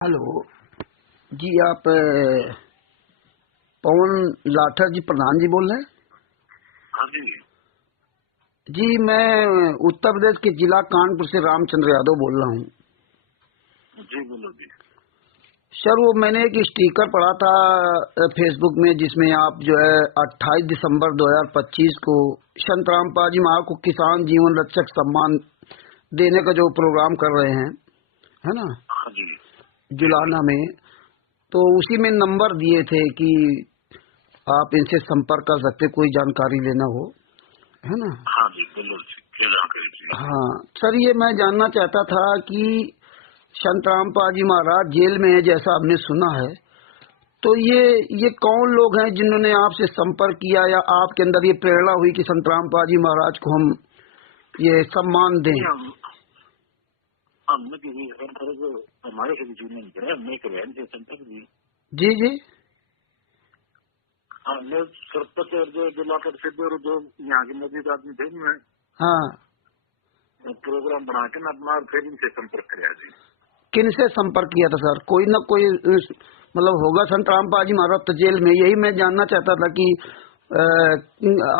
Hello जी, आप पवन लाठर जी प्रधान जी बोल रहे हैं? हाँ जी। जी, मैं उत्तर प्रदेश के जिला कानपुर से रामचंद्र यादव बोल रहा हूँ। जी बोलो जी। सर, वो मैंने एक स्टिकर पढ़ा था फेसबुक में, जिसमें आप जो है 28 दिसंबर 2025 को संत रामपाल जी महाराज को किसान जीवन रक्षक सम्मान देने का जो प्रोग्राम कर रहे हैं, है ना, हाँ जी। जुलाना में। तो उसी में नंबर दिए थे कि आप इनसे संपर्क कर सकते, कोई जानकारी लेना हो, है ना। हाँ जी बोलो जी, क्या जानकारी चाहिए? हाँ सर, ये मैं जानना चाहता था कि संत रामपाल जी महाराज जेल में है, जैसा आपने सुना है, तो ये कौन लोग हैं जिन्होंने आपसे संपर्क किया, या आपके अंदर ये प्रेरणा हुई कि संत रामपाल जी महाराज को हम ये सम्मान दें? हमने किसी संपर्क को हमारे से किसी ने किया, हमने करवाया से संपर्क जी। जी जी। हमने सरपंच और जो जिला परिषद और जो यहाँ के मौजूद आदमी थे, मैं हाँ, प्रोग्राम बना के ना अपना फिर इनसे संपर्क कराया जी। किन से संपर्क किया था सर? कोई न कोई मतलब होगा संत रामपाल जी महाराज तो जेल में, यही मैं जानना चाहता था कि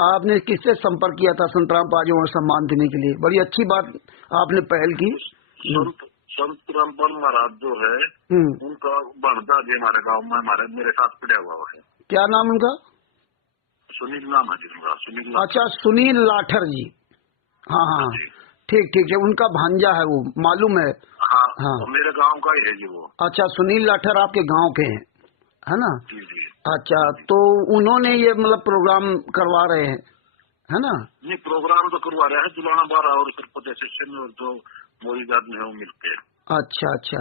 आपने किससे संपर्क किया था संत रामपाल जी महाराज सम्मान देने के लिए? बड़ी अच्छी बात आपने पहल की। संत रामपाल महाराज जो है उनका बनता जी हमारे गाँव में, हमारे मेरे साथ पड़ा हुआ है। क्या नाम उनका? सुनील नाम है जी उनका, सुनील। अच्छा, सुनील लाठर जी। हाँ हाँ, ठीक ठीक है, उनका भांजा है वो, मालूम है। हाँ, हाँ, तो मेरे गांव का ही है जी वो। अच्छा, सुनील लाठर आपके गांव के हैं, है ना? जी जी। अच्छा, तो उन्होंने ये मतलब प्रोग्राम करवा रहे हैं, है ना? नहीं, प्रोग्राम तो करवा रहे हैं, जुलाना बारह और सरपंच सेक्शन और जो मौजूद आदमी है वो मिलते हैं। अच्छा अच्छा,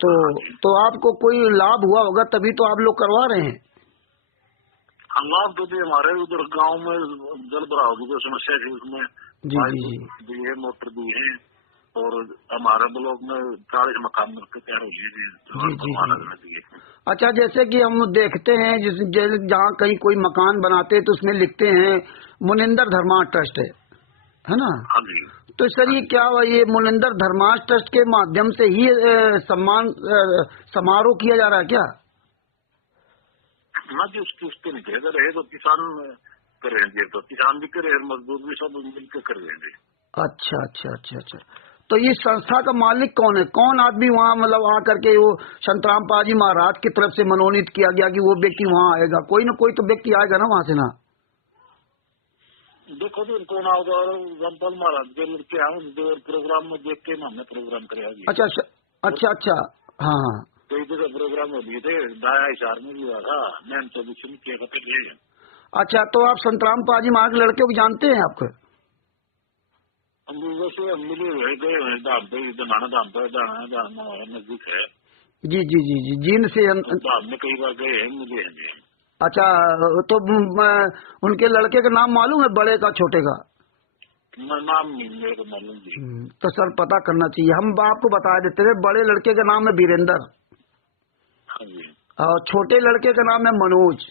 तो आपको कोई लाभ हुआ होगा, तभी तो आप लोग करवा रहे हैं। लाभ तो भी हमारे उधर गांव में जल भराव की जो समस्या थी, उसमें जी जी पाइप जी दी है, मोटर दी है, और हमारे ब्लॉक में 40 मकान मिलकर तैयार हुई है जी जी जी। जी। अच्छा, जैसे कि हम देखते हैं जहाँ कहीं कोई मकान बनाते हैं तो उसमें लिखते हैं मुनिंदर धर्मार्थ ट्रस्ट है ना? हाँ जी। तो सर, ये क्या हुआ, ये मुनिंदर धर्मार्थ ट्रस्ट के माध्यम से ही सम्मान समारोह किया जा रहा है क्या? ना जी, उसके नहीं करेगा, रहे तो किसान कर रहे हैं, तो किसान भी कर रहे हैं, मजदूर भी सब मिलकर कर रहे हैं। अच्छा अच्छा अच्छा अच्छा। तो ये संस्था का मालिक कौन है? कौन आदमी वहाँ मतलब आकर के वो संत रामपाल जी महाराज की तरफ से मनोनीत किया गया कि वो व्यक्ति वहाँ आएगा? कोई न कोई तो व्यक्ति आएगा ना वहाँ से ना? देखो तो कौन होगा, रामपाल महाराज के लड़के हैं, उनके प्रोग्राम में देख के हमने प्रोग्राम कराया जी। अच्छा अच्छा अच्छा, हाँ हाँ। कई जगह प्रोग्राम हो दिए थे, दाया हिसार में भी हुआ था, मैं तो कुछ नहीं किया करते। अच्छा, तो आप संत रामपाल जी महाराज के लड़कियों को जानते हैं आपको? हम वैसे हम मिले हुए गए हुए धाम पे, दनाना धाम पे, दाना नजदीक है। जी जी जी जी, जीन से तो धाम में कई बार गए हैं, मिले हैं जी। अच्छा, तो उनके लड़के का नाम मालूम है, बड़े का छोटे का? नाम नहीं मेरे को मालूम जी। तो सर, पता करना चाहिए, हम आपको बता देते थे। बड़े लड़के का नाम है वीरेंद्र, हाँ जी। और छोटे लड़के का नाम है मनोज।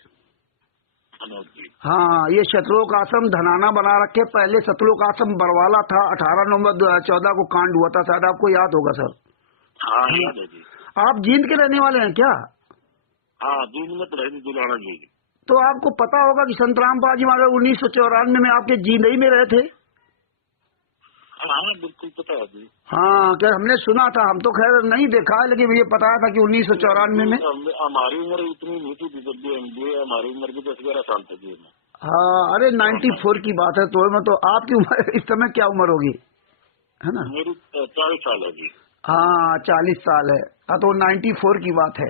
मनोज जी। हाँ, ये शत्रुलोक आश्रम धनाना बना रखे। पहले शत्रुलोक आश्रम बरवाला था, 18 नवंबर 2014 को कांड हुआ था, शायद आपको याद होगा सर। हाँ याद है जी। आप जींद के रहने वाले हैं क्या? हाँ जींद में तो रहे जुलाना जी। तो आपको पता होगा कि संत रामपाल जी महाराज 1994 में आपके जींद ही में रहे थे। हाँ बिल्कुल पता है जी। हाँ, क्या हमने सुना था, हम तो खैर नहीं देखा है, लेकिन मुझे पता था कि 1994 में। हमारी उम्र इतनी नहीं थी जब भी हम लिए, हमारी उम्र भी 10-11 साल तक है। हाँ, अरे 94 की बात है, तो आपकी उम्र इस समय क्या उम्र होगी, है ना? मेरी 40 साल है जी। हाँ, 40 साल है। हाँ, तो 94 की बात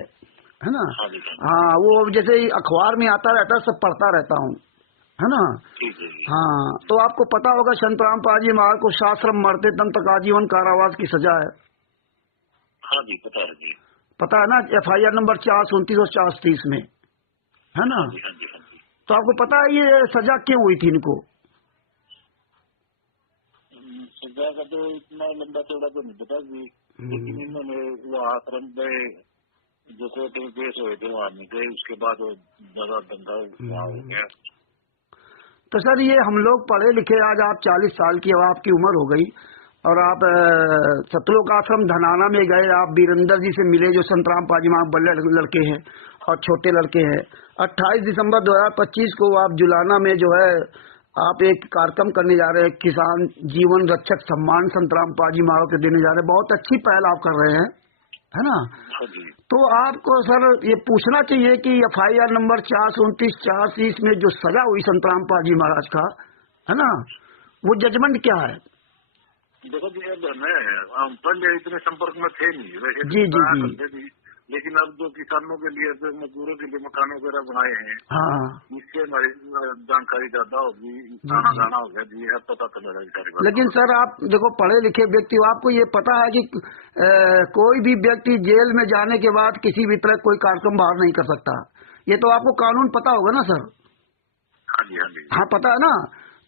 है ना? हाँ जी। हाँ, वो जैसे ही अखबार में आता रहता है, सब पढ़ता रहता हूँ, है ना? ठीक है जी। हाँ, तो आपको पता होगा संत रामपाल जी महाराज को शास्त्रम मरते दम तक आजीवन कारावास की सजा है। हाँ जी पता है जी। पता है ना? FIR नंबर 429 और 430 में, है ना? हाँ जी हाँ जी हाँ जी। तो आपको पता है ये सजा क्यों हुई थी इनको? सजा का तो इतना लंबा चौड़ा तो नहीं पता जी, लेकिन इन्होंने वो आश्रम पे जो कोर्ट में केस हुए थे वहाँ नहीं गए, उसके बाद ज्यादा दंगा वहाँ हो गया। तो सर, ये हम लोग पढ़े लिखे, आज आप 40 साल की अब आपकी उम्र हो गई, और आप सतलोक आश्रम धनाना में गए, आप वीरेंद्र जी से मिले जो संतराम पाजी माँ बड़े लड़के हैं और छोटे लड़के हैं। 28 दिसंबर 2025 को आप जुलाना में जो है आप एक कार्यक्रम करने जा रहे हैं, किसान जीवन रक्षक सम्मान संतराम पाजी महाराज को देने जा रहे हैं। बहुत अच्छी पहल आप कर रहे हैं, है ना। तो आपको सर ये पूछना चाहिए कि FIR नंबर 429/430 में जो सजा हुई संतराम पाजी महाराज का, है ना, वो जजमेंट क्या है? देखो जी, अब हम पहले इतने संपर्क में थे नहीं वैसे, जी, लेकिन अब जो किसानों के लिए, मजदूरों के लिए मकान वगैरह बनाए हैं, हाँ, इससे हमारी जानकारी ज्यादा होगी, जाना होगा जी, अब पता चलेगा। लेकिन सर आप देखो पढ़े लिखे व्यक्ति हो, आपको ये पता है कि कोई भी व्यक्ति जेल में जाने के बाद किसी भी तरह कोई कार्यक्रम बाहर नहीं कर सकता। ये तो आपको कानून पता होगा ना सर? हाँ जी, हाँ जी, हाँ पता है ना।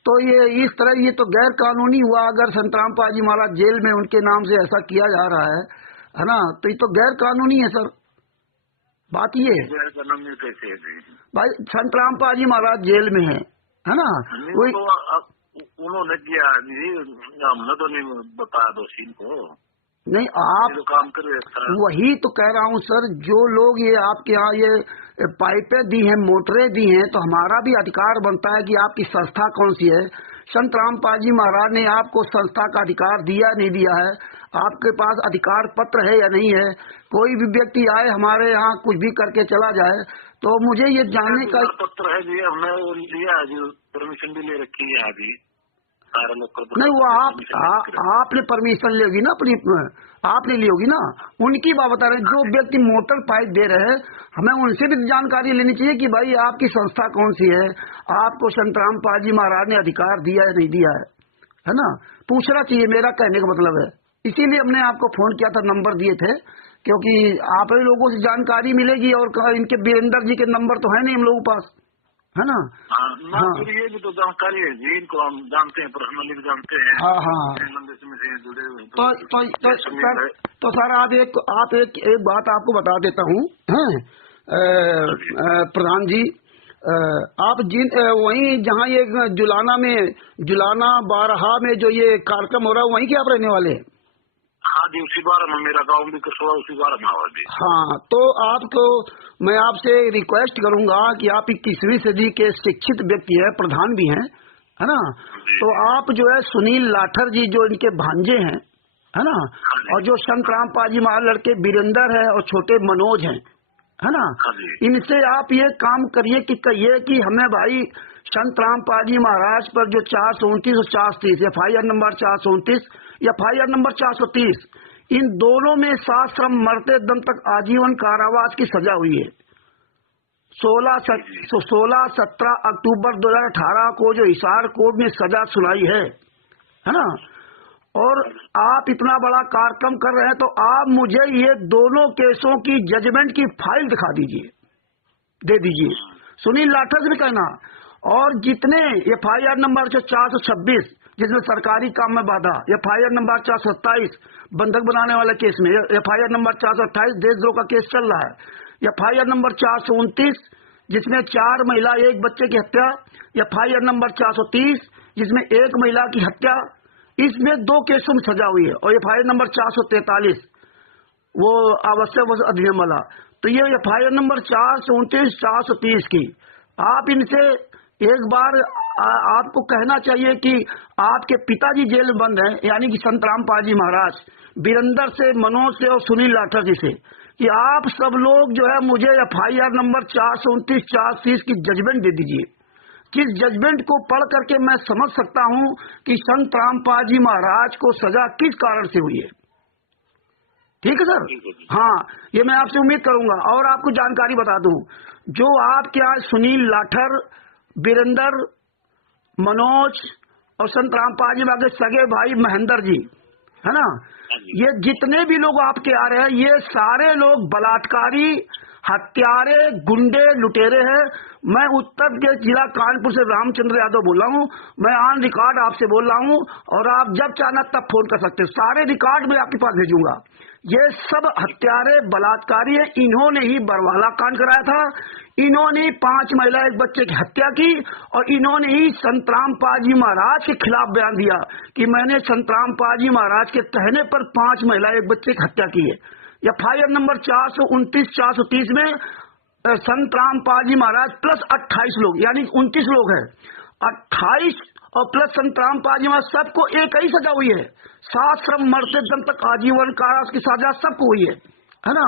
तो ये इस तरह ये तो गैर कानूनी हुआ। अगर संतराम पाजी महाराज जेल में उनके नाम से ऐसा किया जा रहा है ना, तो ये तो गैर कानूनी है सर। बात ये गैर कानूनी कैसे है भाई? संतराम पाजी महाराज जेल में है ना, वही तो उन्होंने किया जी, हमने तो नहीं बताया दोषी को। नहीं आप काम करे, वही तो कह रहा हूँ सर, जो लोग ये आपके यहाँ ये पाइपें दी हैं, मोटरें दी हैं, तो हमारा भी अधिकार बनता है कि आपकी संस्था कौन सी है। संतराम पाजी महाराज ने आपको संस्था का अधिकार दिया नहीं दिया है, आपके पास अधिकार पत्र है या नहीं है। कोई भी व्यक्ति आए हमारे यहाँ कुछ भी करके चला जाए, तो मुझे ये जानने का पत्र है जी, हमने वो लिया है, परमिशन भी ले रखी है अभी। नहीं वो आपने परमिशन ली होगी ना, अपनी आपने ली होगी ना, उनकी बात बता रहे। जो व्यक्ति मोटर पाइप दे रहे हैं, हमें उनसे भी जानकारी लेनी चाहिए कि भाई आपकी संस्था कौन सी है, आपको संतराम पाजी महाराज ने अधिकार दिया है नहीं दिया है ना, पूछना चाहिए। मेरा कहने का मतलब है, इसीलिए हमने आपको फोन किया था, नंबर दिए थे, क्योंकि आप ही लोगों से जानकारी मिलेगी। और इनके वीरेंद्र जी के नंबर तो है नहीं हम लोगों के पास, है ना। हाँ, ये भी तो जानकारी है जी, इनको हम जानते हैं, पर्सनली जानते हैं। हाँ हाँ, लंबे समय से जुड़े हुए। तो सर आप एक बात आपको बता देता हूँ, प्रधान जी, आप वहीं जहाँ ये जुलाना बारहा में जो ये कार्यक्रम हो रहा है, वहीं के आप रहने वाले हैं? हाँ जी, उसी बार में मेरा गाँव भी कसोड़ा, उसी बार में आवाज़। हाँ, तो आपको मैं आपसे रिक्वेस्ट करूंगा कि आप 21वीं सदी के शिक्षित व्यक्ति है, प्रधान भी हैं, है ना। तो आप जो है सुनील लाठर जी जो इनके भांजे हैं, है ना, और जो संतराम पाजी महाराज लड़के वीरेंद्र है और छोटे मनोज हैं, है ना, इनसे आप ये काम करिए कि कहिए कि हमें भाई संतराम पाजी महाराज पर जो 429 और 430 FIR नंबर 429 या FIR नंबर 430, इन दोनों में साश्रम मरते दम तक आजीवन कारावास की सजा हुई है। 16-17 अक्टूबर 2018 को जो हिसार कोर्ट ने सजा सुनाई है ना। और आप इतना बड़ा कार्यक्रम कर रहे हैं, तो आप मुझे ये दोनों केसों की जजमेंट की फाइल दिखा दीजिए, दे दीजिए। सुनील लाठर से भी कहना, और जितने FIR नंबर 426 जिसमें सरकारी काम में बाधा, FIR नंबर 427 बंधक बनाने वाले केस में, FIR नंबर 428 देशद्रोह का केस चल रहा है, FIR नंबर 429 जिसमें 4 महिला 1 बच्चे की हत्या, FIR नंबर 430 जिसमें 1 महिला की हत्या, इसमें 2 केसों में सजा हुई है। और FIR नंबर 443 वो आवश्यक वस्तु अधिनियम वाला। तो ये FIR नंबर 429 430 की आप इनसे एक बार आपको कहना चाहिए कि आपके पिताजी जेल बंद हैं, यानी कि संतराम पाजी महाराज, वीरेंद्र से, मनोज से और सुनील लाठर जी से, कि आप सब लोग जो है मुझे FIR नंबर 429 430 की जजमेंट दे दीजिए, जिस जजमेंट को पढ़ करके मैं समझ सकता हूं कि संतराम पाजी महाराज को सजा किस कारण से हुई है। ठीक है सर? हाँ, ये मैं आपसे उम्मीद करूंगा। और आपको जानकारी बता दूं, जो आपके यहाँ सुनील लाठर, वीरेंद्र, मनोज और संतराम पाजी महाराज के सगे भाई महेंद्र जी, है ना, ये जितने भी लोग आपके आ रहे हैं, ये सारे लोग बलात्कारी, हत्यारे, गुंडे, लुटेरे हैं। मैं उत्तर प्रदेश जिला कानपुर से रामचंद्र यादव बोल रहा हूँ। मैं ऑन रिकॉर्ड आपसे बोल रहा हूँ, और आप जब चाहना तब फोन कर सकते हैं। सारे रिकॉर्ड मैं आपके पास भेजूंगा। ये सब हत्यारे बलात्कारी है। इन्होंने ही बरवाला कांड कराया था, इन्होंने 5 महिला 1 बच्चे की हत्या की, और इन्होंने ही संतराम पाजी महाराज के खिलाफ बयान दिया कि मैंने संतराम पाजी महाराज के कहने पर 5 महिला 1 बच्चे की हत्या की है। FIR नंबर 429 430 में संतराम पाजी महाराज प्लस 28 लोग यानी 29 लोग हैं। 28 और प्लस संतराम पाजी महाराज सबको एक ही सजा हुई है, 7 श्रम मरते दम तक आजीवन कारावास की सजा सबको हुई है ना।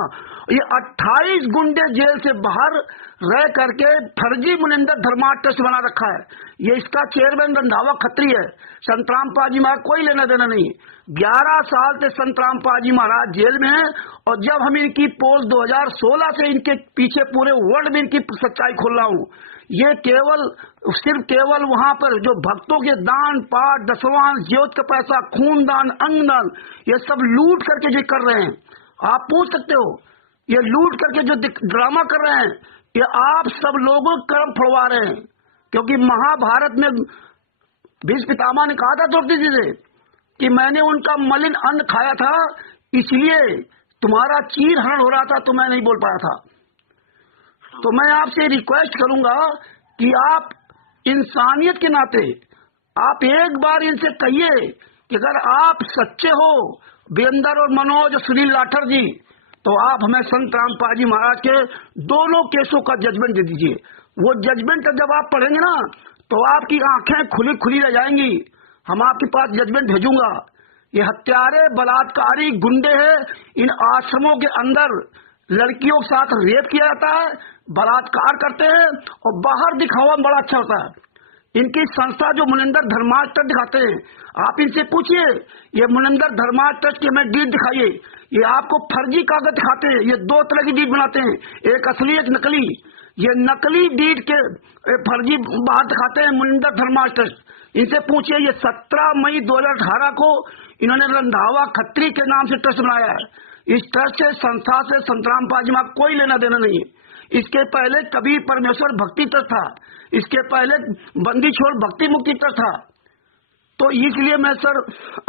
ये 28 गुंडे जेल से बाहर रह करके फर्जी मुनिंदर धर्मार्थ ट्रस्ट बना रखा है। ये इसका चेयरमैन रंधावा खत्री है, संतराम पाजी महाराज कोई लेना देना नहीं। 11 साल से संतराम पाजी महाराज जेल में है, और जब हम इनकी पोस्ट 2016 से इनके पीछे पूरे वर्ल्ड में इनकी सच्चाई खोल रहा हूँ। ये सिर्फ केवल वहां पर जो भक्तों के दान पाठ दसवां ज्योत का पैसा, खून दान, अंग दान, ये सब लूट करके जो कर रहे हैं, आप पूछ सकते हो ये लूट करके जो ड्रामा कर रहे हैं, ये आप सब लोगों कर्म फड़वा रहे हैं। क्योंकि महाभारत में भीष्म पितामह ने कहा था द्रौपदी जी से कि मैंने उनका मलिन अन्न खाया था, इसलिए तुम्हारा चीर हरण हो रहा था तो मैं नहीं बोल पाया था। तो मैं आपसे रिक्वेस्ट करूंगा कि आप इंसानियत के नाते आप एक बार इनसे कहिए कि अगर आप सच्चे हो, वीरेंद्र और मनोज और सुनील लाठर जी, तो आप हमें संतराम पाजी महाराज के दोनों केसों का जजमेंट दे दीजिए। वो जजमेंट जब आप पढ़ेंगे ना तो आपकी आंखें खुली खुली रह जाएंगी। हम आपके पास जजमेंट भेजूंगा। ये हत्यारे बलात्कारी गुंडे हैं, इन आश्रमों के अंदर लड़कियों के साथ रेप किया जाता है, बलात्कार करते हैं, और बाहर दिखावा बड़ा अच्छा होता है। इनकी संस्था जो मुनिंदर धर्मार्थ ट्रस्ट दिखाते हैं, आप इनसे पूछिए, ये मुनिंदर धर्मार्थ ट्रस्ट की हमें डीड दिखाइए। ये आपको फर्जी कागज दिखाते हैं, ये 2 तरह की डीड बनाते हैं, एक असली एक नकली। ये नकली डीड के फर्जी बात दिखाते हैं मुनिंदर धर्मार्थ ट्रस्ट। इनसे पूछिए, ये 17 मई 2018 को इन्होंने रंधावा खत्री के नाम से ट्रस्ट बनाया है। इस ट्रस्ट से, संस्था से संतराम पाजी महाराज कोई लेना देना नहीं है। इसके पहले कबीर परमेश्वर भक्ति ट्रस्ट था, इसके पहले बंदी छोड़ भक्ति मुक्ति ट्रस्ट था। तो इसलिए मैं सर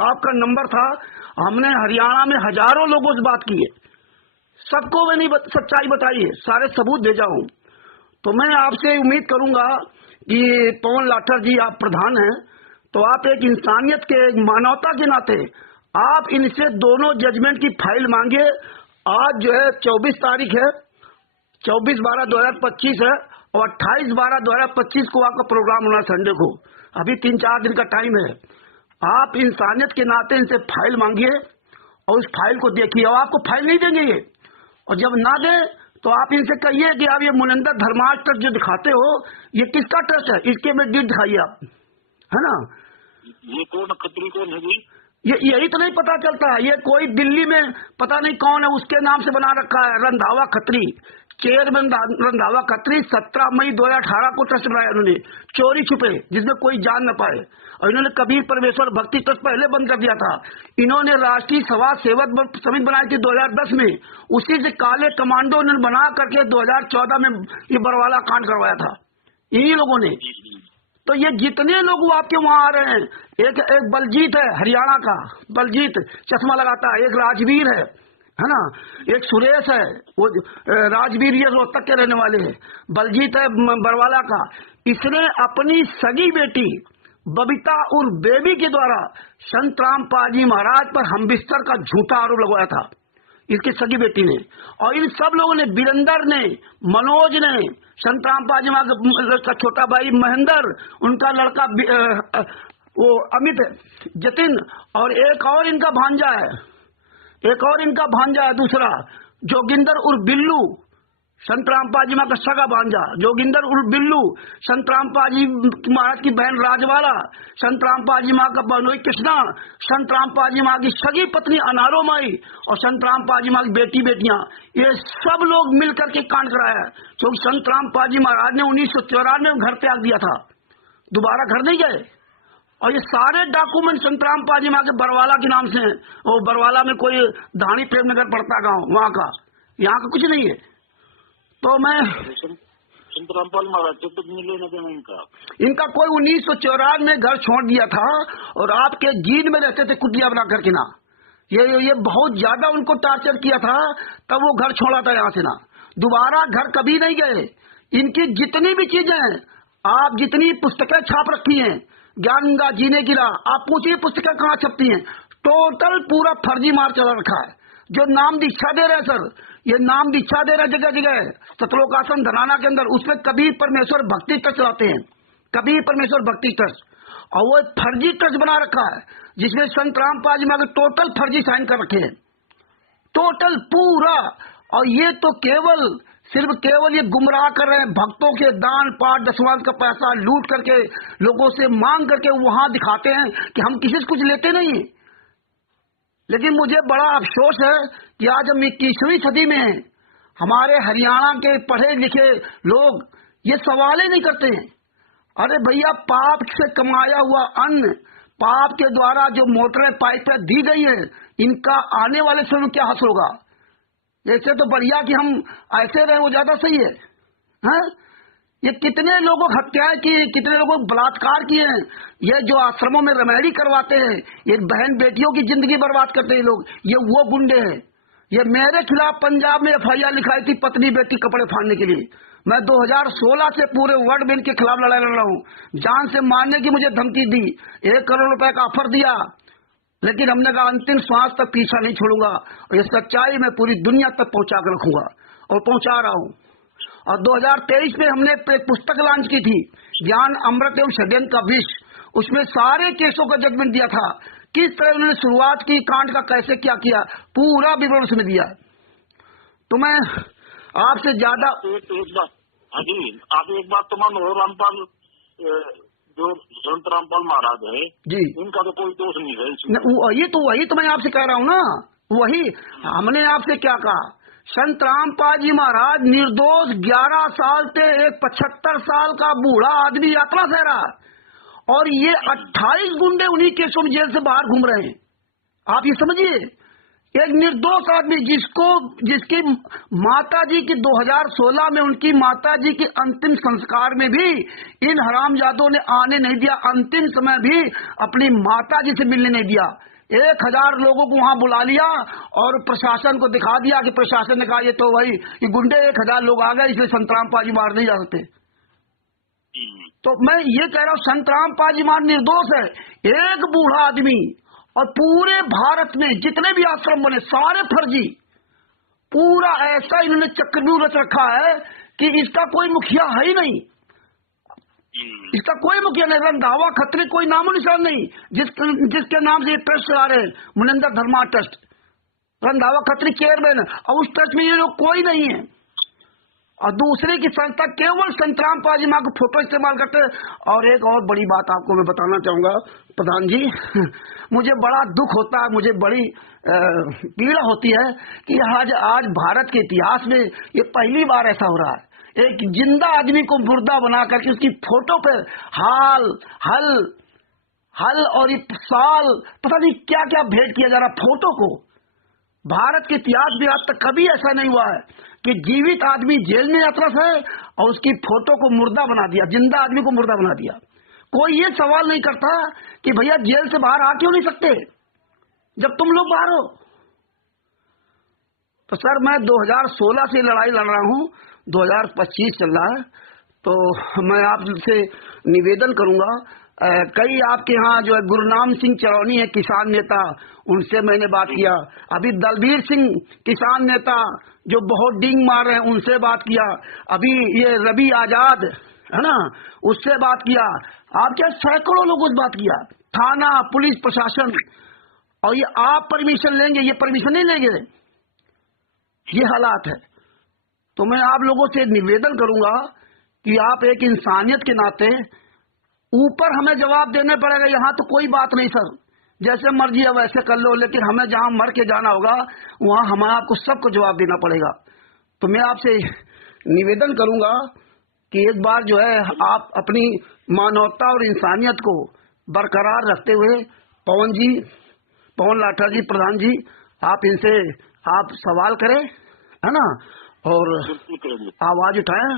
आपका नंबर था, हमने हरियाणा में हजारों लोगों से बात की है, सबको मैंने सच्चाई बताई है, सारे सबूत भेजा हूं। तो मैं आपसे उम्मीद करूंगा कि पवन लाठर जी आप प्रधान हैं, तो आप एक इंसानियत के, एक मानवता के नाते आप इनसे दोनों जजमेंट की फाइल मांगिए। आज जो है 24 तारीख है, 24/12/2025 है, और 28/12/2025 को आपका प्रोग्राम होना संडे को। अभी 3-4 दिन का टाइम है। आप इंसानियत के नाते इनसे फाइल मांगिए और उस फाइल को देखिए। और आपको फाइल नहीं देंगे ये, और जब ना दे तो आप इनसे कहिए कि आप ये मुनिंदर धर्मार्थ ट्रस्ट जो दिखाते हो, ये किसका ट्रस्ट है, इसके में डीड दिखाइए आप, है ना। ये कौन खत्री कौन है जी? यही तो नहीं पता चलता। ये कोई दिल्ली में पता नहीं कौन है, उसके नाम से बना रखा है, रंधावा खत्री, चेयरमैन रंधावा खत्री। 17 मई 2018 को ट्रस्ट बनाया उन्होंने, चोरी छुपे, जिसमें कोई जान न पाए। और इन्होंने कबीर परमेश्वर भक्ति ट्रस्ट पहले बंद कर दिया था। इन्होंने राष्ट्रीय सभा सेवक समिति बनाई थी 2010 में, उसी से काले कमांडो ने बना करके 2014 में ये बरवाला कांड करवाया था इन्हीं लोगों ने। तो ये जितने लोग वो आपके वहां आ रहे हैं, एक बलजीत है हरियाणा का, बलजीत चश्मा लगाता है, एक राजवीर है ना, एक सुरेश है, वो राजवीर ये रोहतक के रहने वाले हैं, बलजीत है बरवाला का। इसने अपनी सगी बेटी बबीता उर्फ बेबी के द्वारा संतराम पाजी महाराज पर हमबिस्तर का झूठा आरोप लगवाया था, इसकी सगी बेटी ने। और इन सब लोगों ने, वीरेंद्र ने, मनोज ने, संतराम पाजी महाराज का छोटा भाई महेंद्र, उनका लड़का वो अमित जतिन, और एक और इनका भांजा है, दूसरा जोगिंदर उर्फ बिल्लू, संतराम पाजी महाराज का सगा भांजा जोगिंदर उर्फ बिल्लू, संतराम पाजी महाराज की बहन राजवाला, संतराम पाजी महाराज का बहनोई कृष्णा, संतराम पाजी महाराज की सगी पत्नी अनारोमाई, और संतराम पाजी महाराज की बेटियां, ये सब लोग मिलकर के कांड कराया है। क्योंकि संतराम पाजी महाराज ने 1994 में घर त्याग दिया था, दोबारा घर नहीं गए। और ये सारे डॉक्यूमेंट संतराम पाजी महाराज के बरवाला के नाम से हैं। और बरवाला में कोई धानी प्रेमनगर पड़ता गाँव, वहां का, यहाँ का कुछ नहीं है। तो मैं संतराम पाल महाराज जब तक मिले ना इनका कोई 1994 में घर छोड़ दिया था, और आपके जींद में रहते थे कुटिया बना करके ना, ये बहुत ज्यादा उनको टार्चर किया था, तब वो घर छोड़ा था यहाँ से ना, दोबारा घर कभी नहीं गए। इनकी जितनी भी चीजें हैं, आप जितनी पुस्तकें छाप रखी हैं, ज्ञान गंगा, जीने की राह, आप पूछिए पुस्तकें कहाँ छपती हैं, टोटल पूरा फर्जी मार चला रखा है। जो नाम दीक्षा दे रहे हैं सर, ये नाम दीक्षा दे रहे जगह जगह, सतलोकाश्रम धनाना के अंदर, उसमें कभी परमेश्वर भक्ति ट्रस्ट चलाते हैं, कभी परमेश्वर भक्ति ट्रस्ट, और वो फर्जी ट्रस्ट बना रखा है जिसमें संत रामपाल जी महाराज टोटल फर्जी साइन कर रखे हैं, टोटल पूरा। और ये तो केवल ये गुमराह कर रहे हैं, भक्तों के दान पाठ दशवांश का पैसा लूट करके, लोगों से मांग करके वहां दिखाते हैं कि हम किसी से कुछ लेते नहीं। लेकिन मुझे बड़ा अफसोस है कि आज हम 21वीं सदी में हैं, हमारे हरियाणा के पढ़े लिखे लोग ये सवाल ही नहीं करते हैं। अरे भैया, पाप से कमाया हुआ अन्न, पाप के द्वारा जो मोटरें पाइपें दी गई है, इनका आने वाले समय में क्या हासिल होगा? ऐसे तो बढ़िया कि हम ऐसे रहे, वो ज्यादा सही है, हैं? ये कितने लोगों की हत्याएं की, कितने लोगों को बलात्कार किए हैं, ये जो आश्रमों में रमेड़ी करवाते हैं, ये बहन बेटियों की जिंदगी बर्बाद करते हैं लोग, ये वो गुंडे हैं। ये मेरे खिलाफ पंजाब में FIR लिखाई थी, पत्नी बेटी कपड़े फाड़ने के लिए। मैं 2016 से पूरे वर्ल्ड बैंक के खिलाफ लड़ाई लड़ रहा हूँ, जान से मारने की मुझे धमकी दी, 1 करोड़ रुपए का ऑफर दिया, लेकिन हमने कहा अंतिम श्वास तक पीछा नहीं छोड़ूंगा, और ये सच्चाई मैं पूरी दुनिया तक पहुंचा कर रखूंगा, और पहुंचा रहा हूँ। और 2023 में हमने एक पुस्तक लॉन्च की थी, ज्ञान अमृत एवं षड्यंत्र का विष, उसमें सारे केसों का जजमेंट दिया था, किस तरह उन्होंने शुरुआत की, कांड का कैसे क्या किया, पूरा विवरण उसमें दिया। तो मैं आपसे ज्यादा एक बात, हाँ जी, आप एक बात तो मानो, रामपाल जो संत रामपाल महाराज है जी, इनका तो कोई दोष नहीं है। वही तो मैं आपसे कह रहा हूँ ना, वही हमने आपसे क्या कहा, संत रामपाल जी महाराज निर्दोष 11 साल से एक 75 साल का बूढ़ा आदमी यात्रा से रहा, और ये 28 गुंडे उन्हीं केसों में जेल से बाहर घूम रहे हैं। आप ये समझिए, एक निर्दोष आदमी जिसकी माताजी की 2016 में उनकी माताजी के अंतिम संस्कार में भी इन हरामजादों ने आने नहीं दिया, अंतिम समय भी अपनी माताजी से मिलने नहीं दिया। 1000 लोगों को वहां बुला लिया और प्रशासन को दिखा दिया कि प्रशासन ने कहा ये तो भाई ये गुंडे 1000 लोग आ गए, इसलिए संत रामपाल जी मार नहीं जा सकते। तो मैं ये कह रहा हूँ, संत रामपाल जी महाराज निर्दोष है, एक बूढ़ा आदमी, और पूरे भारत में जितने भी आश्रम बने सारे फर्जी, पूरा ऐसा इन्होंने चक्रव्यूह रच रखा है कि इसका कोई मुखिया है ही नहीं, इसका कोई मुखिया नहीं, रंधावा खत्री कोई नामो निशान नहीं, जिसके नाम से ये ट्रस्ट चला रहे हैं, मुनिंदर धर्मा ट्रस्ट, रंधावा खत्री चेयरमैन, और उस ट्रस्ट में ये लोग कोई नहीं है। और दूसरे की संस्था केवल संत रामपाल जी मां को फोटो इस्तेमाल करते हैं। और एक और बड़ी बात आपको मैं बताना चाहूंगा प्रधान जी, मुझे बड़ा दुख होता है, मुझे बड़ी पीड़ा होती है कि आज भारत के इतिहास में ये पहली बार ऐसा हो रहा है, एक जिंदा आदमी को मुर्दा बना करके उसकी फोटो पे हल और साल पता नहीं क्या क्या भेंट किया जा रहा फोटो को। भारत के इतिहास में आज तक कभी ऐसा नहीं हुआ है कि जीवित आदमी जेल में यात्रा है और उसकी फोटो को मुर्दा बना दिया, जिंदा आदमी को मुर्दा बना दिया। कोई ये सवाल नहीं करता कि भैया जेल से बाहर आ क्यों नहीं सकते जब तुम लोग बाहर हो। तो सर मैं 2016 से लड़ाई लड़ रहा हूँ, 2025 चल रहा है, तो मैं आपसे निवेदन करूंगा, कई आपके यहाँ जो है गुरनाम सिंह चरौनी है किसान नेता, उनसे मैंने बात किया, अभी दलबीर सिंह किसान नेता जो बहुत डींग मार रहे हैं उनसे बात किया, अभी ये रवि आजाद है ना उससे बात किया, आप क्या सैकड़ों लोगों से बात किया, थाना पुलिस प्रशासन, और ये आप परमिशन लेंगे, ये परमिशन नहीं लेंगे, ये हालात है। तो मैं आप लोगों से निवेदन करूंगा कि आप एक इंसानियत के नाते ऊपर हमें जवाब देने पड़ेगा, यहाँ तो कोई बात नहीं सर, जैसे मर्जी है वैसे कर लो, लेकिन हमें जहाँ मर के जाना होगा वहाँ हमें आपको सबको जवाब देना पड़ेगा। तो मैं आपसे निवेदन करूंगा कि एक बार जो है आप अपनी मानवता और इंसानियत को बरकरार रखते हुए पवन लाठा जी प्रधान जी, आप इनसे आप सवाल करें है ना, और आवाज उठाएं।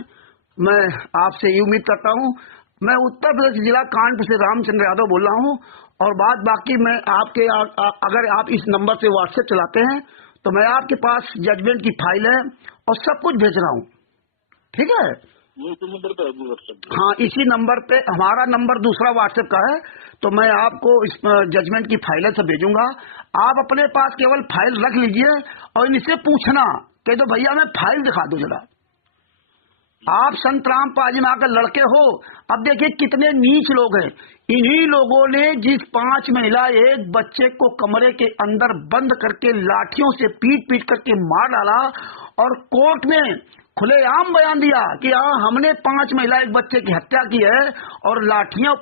मैं आपसे ये उम्मीद करता हूँ मैं उत्तर प्रदेश जिला कानपुर से रामचंद्र यादव बोल रहा हूँ। और बात बाकी मैं आपके अगर आप इस नंबर से व्हाट्सएप चलाते हैं तो मैं आपके पास जजमेंट की फाइल है और सब कुछ भेज रहा हूँ, ठीक है? ये इसी नंबर पे है जी व्हाट्सएप? हाँ, इसी नंबर पे। हमारा नंबर दूसरा व्हाट्सएप का है, तो मैं आपको इस जजमेंट की फाइल से भेजूंगा। आप अपने पास केवल फाइल रख लीजिए और इनसे पूछना कि तो भैया मैं फाइल दिखा दूं जरा। आप संतराम पाजीमा के लड़के हो। अब देखिए कितने नीच लोग हैं। इन्हीं लोगों ने जिस 5 महिला एक बच्चे को कमरे के अंदर बंद करके लाठियों से पीट पीट करके मार डाला और कोर्ट में खुलेआम बयान दिया कि हाँ हमने 5 महिला एक बच्चे की हत्या की है और लाठियां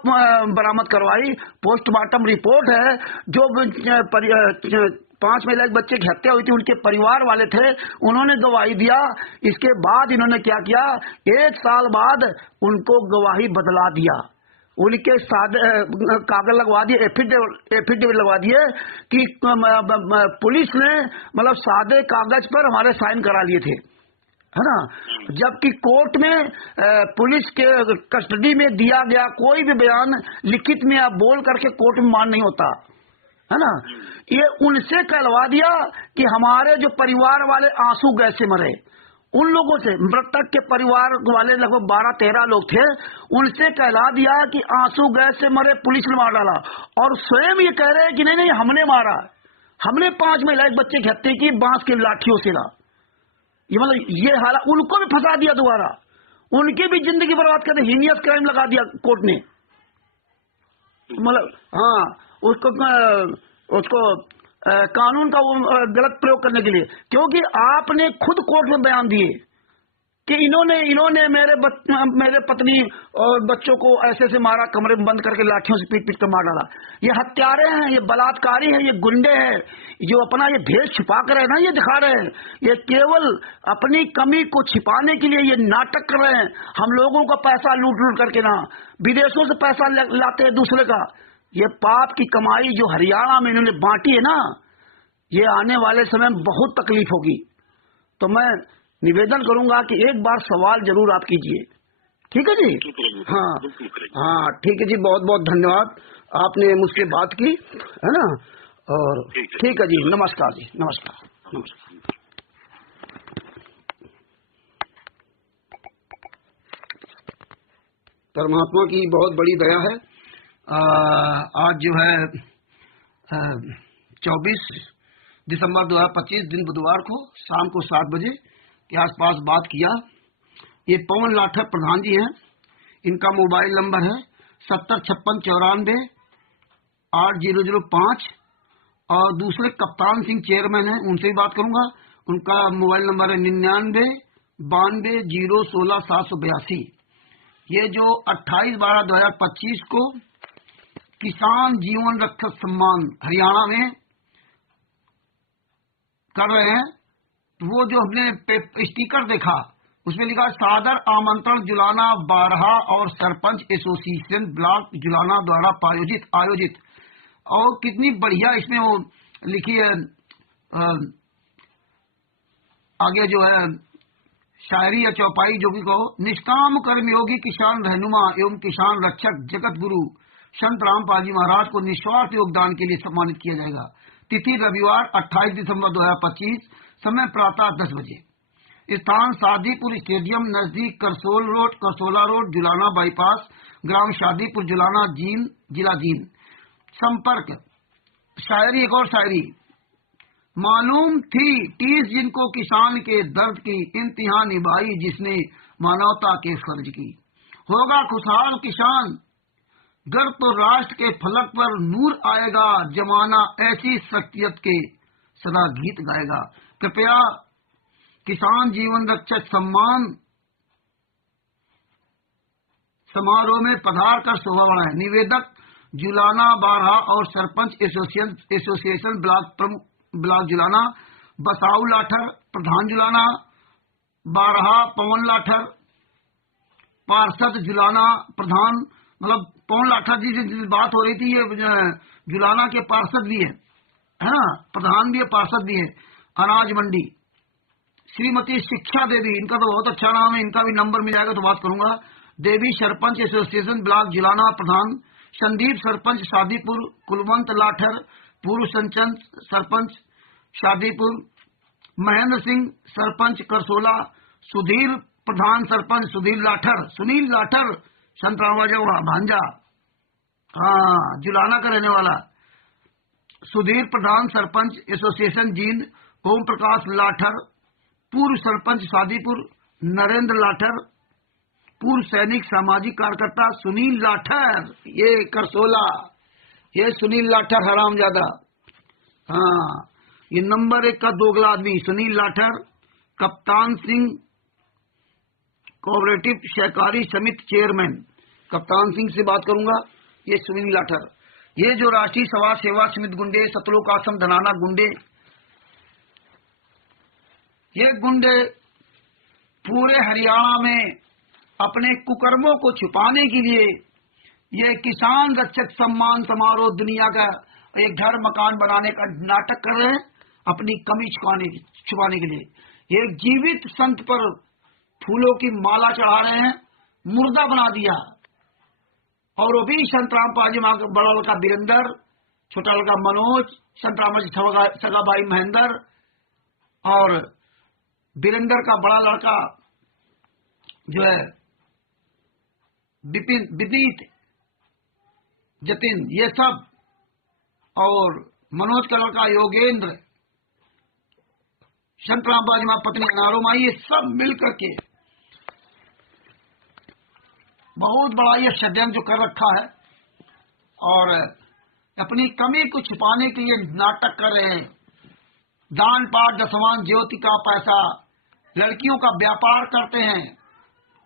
बरामद करवाई। पोस्टमार्टम रिपोर्ट है जो 5 महिला एक बच्चे की हत्या हुई थी उनके परिवार वाले थे, उन्होंने गवाही दिया। इसके बाद इन्होंने क्या किया, 1 साल बाद उनको गवाही बदला दिया, उनके सादे कागज लगवा दिए, एफिडेविट लगवा दिए कि पुलिस ने मतलब सादे कागज पर हमारे साइन करा लिए थे, है ना। जबकि कोर्ट में पुलिस के कस्टडी में दिया गया कोई भी बयान लिखित में या बोल करके कोर्ट में मान नहीं होता, है ना। ये उनसे कहलवा दिया कि हमारे जो परिवार वाले आंसू गैस से मरे, उन लोगों से, मृतक के परिवार वाले लगभग 12-13 लोग थे, उनसे कहला दिया कि आंसू गैस से मरे, पुलिस ने मार डाला। और स्वयं ये कह रहे हैं कि नहीं नहीं हमने मारा, हमने 5 महिला एक बच्चे की हत्या की बांस की लाठियों से। ये मतलब ये हालत, उनको भी फंसा दिया दोबारा, उनकी भी जिंदगी बर्बाद कर दी, हीनियस क्राइम लगा दिया कोर्ट ने। मतलब हाँ, उसको कानून का वो गलत प्रयोग करने के लिए, क्योंकि आपने खुद कोर्ट में बयान दिए कि इन्होंने मेरे पत्नी और बच्चों को ऐसे से मारा, कमरे में बंद करके लाठियों से पीट पीट कर मार डाला। ये हत्यारे हैं, ये बलात्कारी हैं, ये गुंडे हैं, जो अपना ये भेष छुपा कर है ना ये दिखा रहे हैं। ये केवल अपनी कमी को छिपाने के लिए ये नाटक कर रहे हैं। हम लोगों का पैसा लूट लूट करके ना, विदेशों से पैसा लाते हैं दूसरे का। ये पाप की कमाई जो हरियाणा में इन्होंने बांटी है ना, ये आने वाले समय में बहुत तकलीफ होगी। तो मैं निवेदन करूंगा कि एक बार सवाल जरूर आप कीजिए, ठीक है जी? हाँ हाँ, ठीक है जी, बहुत बहुत धन्यवाद, आपने मुझसे बात की, है ना। और ठीक है जी, नमस्कार जी, नमस्कार नमस्कार। परमात्मा की बहुत बड़ी दया है। आज जो है 24 दिसंबर 2025 दिन बुधवार को शाम को 7 बजे के आसपास बात किया। ये पवन लाठर प्रधान जी हैं, इनका मोबाइल नंबर है 705694 8005 और दूसरे कप्तान सिंह चेयरमैन हैं, उनसे भी बात करूंगा। उनका मोबाइल नंबर है 9992016782। ये जो 28/12/2025 को किसान जीवन रक्षक सम्मान हरियाणा में कर रहे हैं, वो जो हमने स्टिकर देखा उसमें लिखा सादर आमंत्रण जुलाना बारहा और सरपंच एसोसिएशन ब्लॉक जुलाना द्वारा आयोजित। और कितनी बढ़िया इसमें वो लिखी है, आगे जो है शायरी या चौपाई जो भी कहो। निष्काम कर्मयोगी किसान रहनुमा एवं किसान रक्षक जगत गुरु संत रामपाल जी महाराज को निस्वार्थ योगदान के लिए सम्मानित किया जाएगा। तिथि रविवार 28 दिसंबर 2025, समय प्रातः 10 बजे। स्थान शादीपुर स्टेडियम नजदीक करसोल रोड, करसोला रोड, जुलाना बाईपास, ग्राम शादीपुर, जुलाना, जींद, जिला जींद। संपर्क शायरी, एक और शायरी। मालूम थी 30 जिनको किसान के दर्द की इंतहा निभाई जिसने मानवता के फर्ज की। होगा खुशहाल किसान गर तो राष्ट्र के फलक पर नूर आएगा, जमाना ऐसी शख्सियत के सदा गीत गाएगा। कृपया किसान जीवन रक्षक सम्मान समारोह में पधार कर शोभा बढ़ाएं। निवेदक जुलाना बारहा और सरपंच एसोसिएशन ब्लॉक जुलाना। बसाऊ लाठर प्रधान जुलाना, बारहा पवन लाठर, पार्षद जुलाना प्रधान, मतलब पवन लाठर जी से बात हो रही थी, ये जुलाना के पार्षद भी है ना, प्रधान भी है, पार्षद भी है। अनाज मंडी श्रीमती शिक्षा देवी, इनका तो बहुत अच्छा नाम है, इनका भी नंबर मिल जाएगा तो बात करूंगा। देवी सरपंच एसोसिएशन ब्लॉक जुलाना प्रधान, संदीप सरपंच शादीपुर, कुलवंत लाठर पूर्व सरपंच शादीपुर, महेंद्र सिंह सरपंच करसोला, सुधीर प्रधान सरपंच सुधीर लाठर, सुनील लाठर संतराम भांजा, हाँ जुलाना का रहने वाला, सुधीर प्रधान सरपंच एसोसिएशन जींद, ओम प्रकाश लाठर पूर्व सरपंच शादीपुर, नरेंद्र लाठर पूर्व सैनिक सामाजिक कार्यकर्ता, सुनील लाठर ये करसोला, ये सुनील लाठर हरामजादा, हाँ ये नंबर 1 का दोगला आदमी सुनील लाठर, कप्तान सिंह कोऑपरेटिव सहकारी समिति चेयरमैन, कप्तान सिंह से बात करूंगा, ये सुनील लाठर, ये जो राष्ट्रीय समाज सेवा समिति गुंडे, सतलोक आश्रम धनाना गुंडे, ये गुंडे पूरे हरियाणा में अपने कुकर्मों को छुपाने के लिए ये किसान रक्षक सम्मान समारोह दुनिया का एक घर मकान बनाने का नाटक कर रहे हैं, अपनी कमी छुपाने के लिए। एक जीवित संत पर फूलों की माला चढ़ा रहे हैं, मुर्दा बना दिया। और वो भी संतराम पाजी मां का बड़ा लड़का वीरेंद्र, छोटा लड़का मनोज, संतराम सगा भाई महेंद्र, और वीरेंद्र का बड़ा लड़का जो है विदित जतिन, ये सब, और मनोज का लड़का योगेंद्र, संतराम पाजी मां पत्नी अनारो माई, ये सब मिलकर के बहुत बड़ा ये षड्यंत्र जो कर रखा है और अपनी कमी को छुपाने के लिए नाटक कर रहे हैं। दान पाठ दसवान ज्योति का पैसा, लड़कियों का व्यापार करते हैं।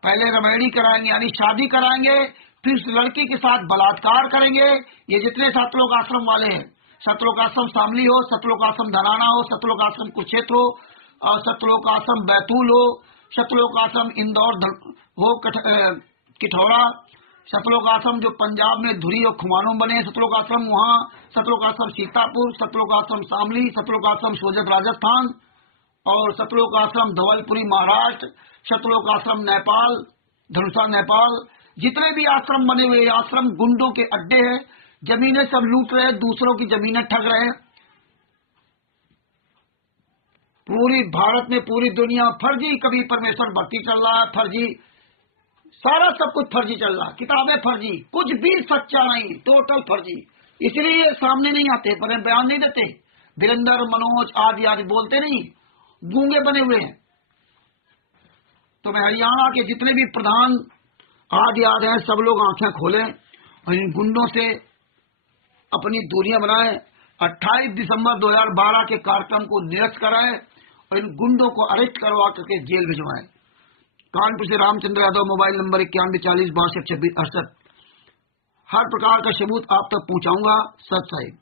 पहले रमैणी कराएंगे यानी शादी कराएंगे, फिर उस लड़की के साथ बलात्कार करेंगे। ये जितने सतलोक आश्रम वाले हैं, सतलोक आश्रम शामली हो, सतलोक आश्रम धनाना हो, सतलोक आश्रम कुरुक्षेत्र हो, और सतलोक आश्रम बैतूल हो, सतलोक आश्रम इंदौर हो, किठौरा, सतलोक आश्रम जो पंजाब में धुरी और खुमानों बने सतलोक आश्रम, वहाँ सतलोक आश्रम सीतापुर, सतलोक आश्रम शामली, सतलोक आश्रम सोजत राजस्थान, और सतलोक आश्रम धवलपुरी महाराष्ट्र, सतलोक आश्रम नेपाल, धनुषा नेपाल। जितने भी आश्रम बने हुए आश्रम गुंडों के अड्डे हैं। जमीनें सब लूट रहे हैं, दूसरों की जमीनें ठग रहे हैं। पूरी भारत में, पूरी दुनिया फर्जी, कभी परमेश्वर भक्ति चल रहा है फर्जी, सारा सब कुछ फर्जी चल रहा है, किताबें फर्जी, कुछ भी सच्चा नहीं, टोटल फर्जी। इसलिए सामने नहीं आते, पर बयान नहीं देते। वीरेंद्र, मनोज आदि आदि बोलते नहीं, गूंगे बने हुए हैं। तो मैं हरियाणा के जितने भी प्रधान आदि आदि हैं, सब लोग आंखें खोलें और इन गुंडों से अपनी दूरियां बनाएं। 28 दिसंबर 2012 के कार्यक्रम को निरस्त कराएं और इन गुंडों को अरेस्ट करवा करके जेल भिजवाएं। कानपुर से रामचंद्र यादव, मोबाइल नंबर 9140 62 26 68। हर प्रकार का सबूत आप तक पहुंचाऊंगा। सत साहिब।